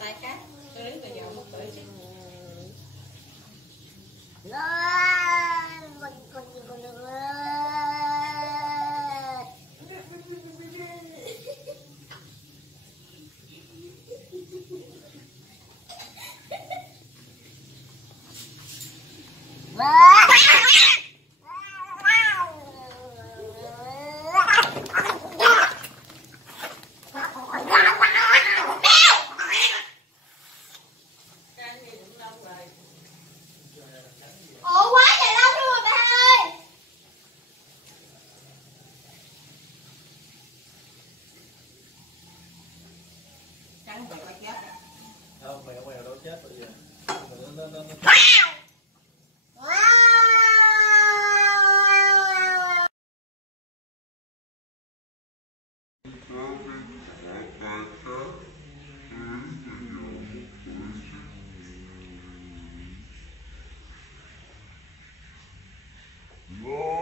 tay khác. Tới rồi dạo một tới chứ. Ủa quá trời lâu luôn rồi ba ơi. Cắn mèo nó chết. Đâu mèo đâu chết bây giờ. Nó quá trời lâu luôn ba ơi. Hãy subscribe cho kênh Ghiền Mì Gõ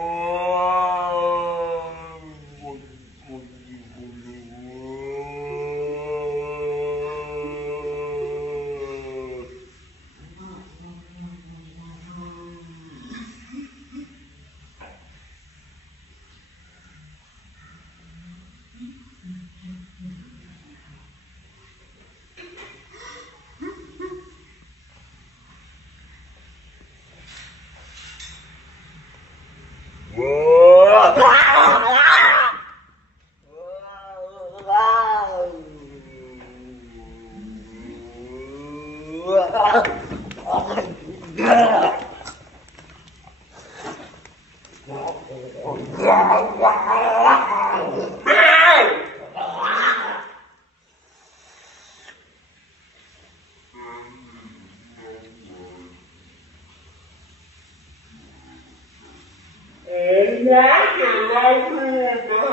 để không bỏ lỡ những video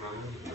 hấp dẫn.